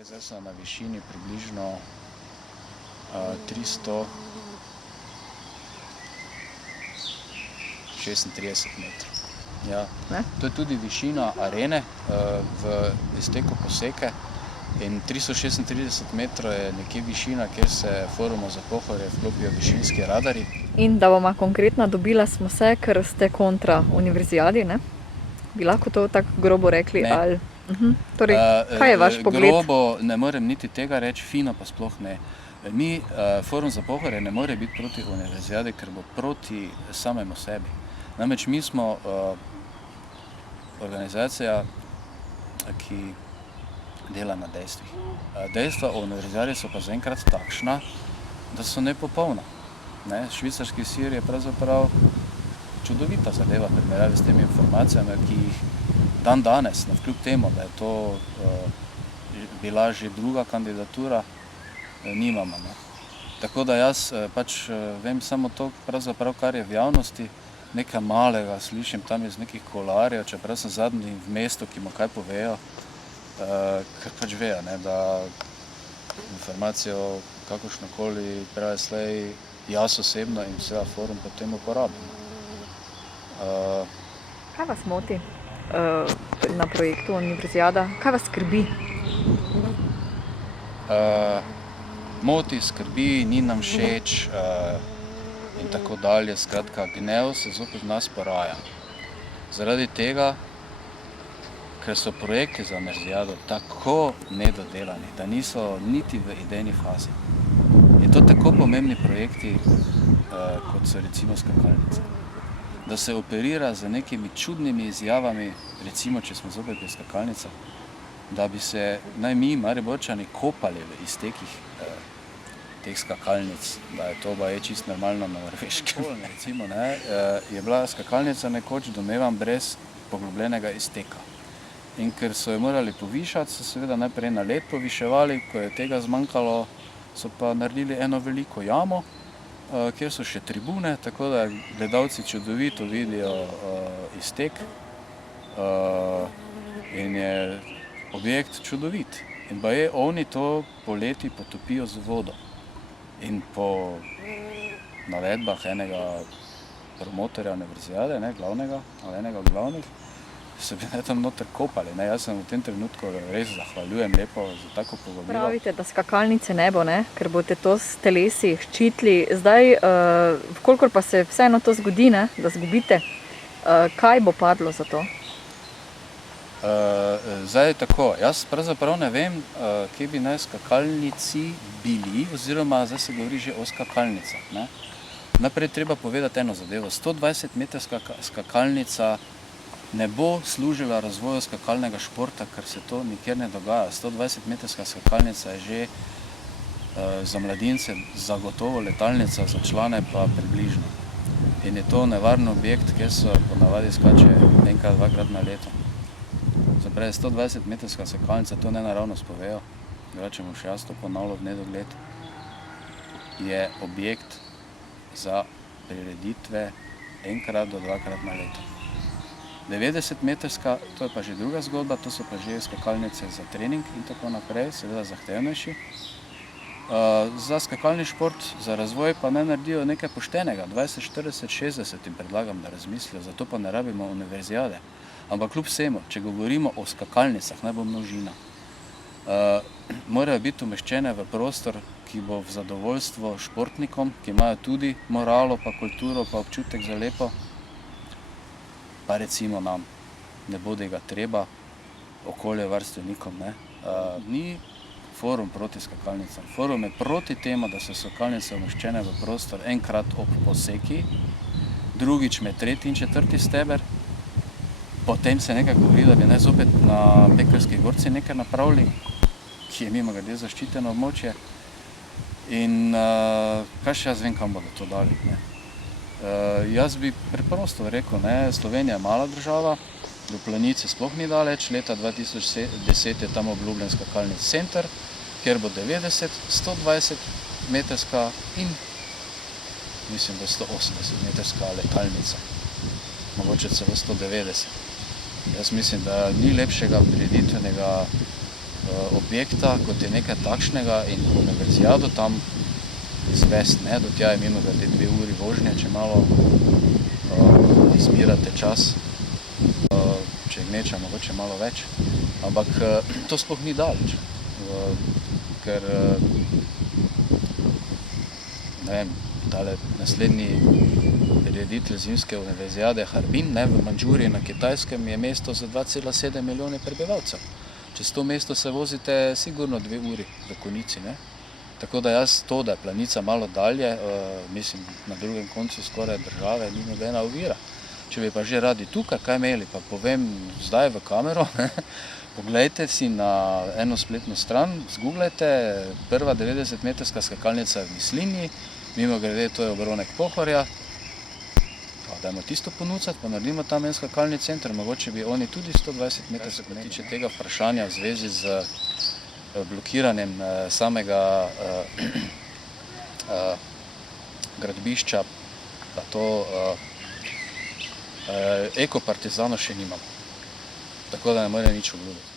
Zdaj sem na višini približno 336 metrov. Ja. To je tudi višina arene v izteku Poseke in 336 metrov je nekje višina, kjer se Forumu za Pohorje vklopijo višinski radarji. In da bomo konkretno dobila smo se, ker ste kontra univerzijadi, ne? Bi lahko to tako grobo rekli? Ne. Ali... Torej, kaj je vaš pogled? Grobo ne morem niti tega reči, fino pa sploh ne. Mi, Forum za Pohorje ne more biti proti univerzijadi, ker bo proti samemu sebi. Namreč mi smo organizacija, ki dela na dejstvih. Dejstva o univerzijadi so pa zaenkrat takšna, da so nepopolna. Švicarski sir je pravzaprav čudovita zadeva v primerjavi s temi informacijami, ki jih dan danes, navkljub temu, da je to bila že druga kandidatura, nimamo. Tako da jaz pač vem samo to, pravzaprav, kar je v javnosti, nekaj malega slišim tam iz nekih kuloarjev, čeprav sem zadnji v mestu, ki mu kaj povejo, ker pač vejo, da informacijo kakršnokoli prej slej jaz osebno in seveda Forum potem uporabim. Kaj vas moti na projektu Univerzijada? Kaj vas skrbi? Moti, skrbi, ni nam všeč in tako dalje. Skratka, gnev se zopet v nas poraja. Zaradi tega, ker so projekti za Univerzijado tako nedodelani, da niso niti v idejni fazi. In to tako pomembni projekti, kot so recimo skakalnice. Da se operira z nekimi čudnimi izjavami, recimo, če smo zopet pri skakalnicah, da bi se naj mi, Mariborčani, kopali v iztekih teh skakalnic, da je to baje čisto normalno na Norveškem. Recimo, je bila skakalnica nekoč, domnevam, brez poglobljenega izteka. In ker so jo morali povišati, so seveda najprej na led poviševali, ko je tega zmanjkalo, so pa naredili eno veliko jamo, kjer so še tribune, tako da gledalci čudovito vidijo iztek in je objekt čudovit. In baje oni to poleti potopijo z vodo. In po navedbah enega promotorja Univerzijade, glavnega, ali enega od glavnih, se bi tam noter kopali. Jaz sem v tem trenutku res zahvaljujem lepo za tako povabilo. Pravite, da skakalnice ne bo, ker boste to s telesi ščitili. Zdaj, vkolikor pa se vseeno to zgodi, da zgubite, kaj bo padlo za to? Zdaj tako, jaz pravzaprav ne vem, kje bi naj skakalnici bili, oziroma zdaj se govori že o skakalnicah. Najprej treba povedati eno zadevo. 120 metrska skakalnica ne bo služila razvoju skakalnega športa, ker se to nikjer ne dogaja. 120 metrska skakalnica je že za mladince zagotovo letalnica, za člane pa približno. In je to nevaren objekt, kjer so ponavadi skače enkrat, dvakrat na leto. Zapravi, 120 metrska skakalnica, to ne naravnost povejo, drugače bom še jaz to ponavljal v nedogled, je objekt za prireditve enkrat do dvakrat na leto. 90 metrska, to je pa že druga zgodba, to so pa že skakalnice za trening in tako naprej, seveda zahtevnejši. Za skakalni šport, za razvoj pa ne naredijo nekaj poštenega, 20, 40, 60 in predlagam, da razmislijo, zato pa ne rabimo Univerzijade. Ampak kljub vsemu, če govorimo o skakalnicah, naj bo množina, morajo biti umeščene v prostor, ki bo v zadovoljstvo športnikom, ki imajo tudi moralo, pa kulturo, pa občutek za lepo, pa recimo nam, ne bodi ga treba, okoljevarstvenikom. Ni Forum proti skakalnicam. Forum je proti temu, da so skakalnice umeščene v prostor enkrat ob Poseki, drugič med 3. in 4. steber, potem se nekaj govori, da bi naj zopet na Pekrskih gorcih nekaj napravili, ki je mimogrede zaščiteno območje. In kaj še jaz vem, kam bodo to dali. Jaz bi preprosto rekel, Slovenija je mala država, do Planice sploh ni daleč, leta 2010 je tam obljubljen skakalni center, kjer bo 90, 120 metrska in mislim, da 180 metrska letalnica, mogoče celo 190. Jaz mislim, da ni lepšega prireditvenega objekta, kot je nekaj takšnega in univerzijado tam izvesti, ne, do tja je mimogrede 2 uri vožnje, če malo izbirate čas, če gneča mogoče malo več, ampak to sploh ni daleč, ker ne vem, tale naslednji prireditelj zimske univerzijade Harbin, ne, v Mandžuriji na Kitajskem je mesto z 2,7 milijone prebivalcev. Čez to mesto se vozite sigurno 2 uri v konici, ne. Tako da jaz to, da je Planica malo dalje, mislim, na drugem koncu skoraj države, ni nobena ovira. Če bi pa že radi tukaj kaj imeli, pa povem zdaj v kamero, poglejte si na eno spletno stran, zgooglajte, prva 90-metrska skakalnica v Mislinji, mimogrede to je obronek Pohorja, pa dajmo tisto ponuditi, pa naredimo tam en skakalni center, mogoče bi oni tudi 120 metrov se tiče tega vprašanja v zvezi z blokiranjem samega gradbišča, pa to ekopartizano še nimamo, tako da ne more nič obljubiti.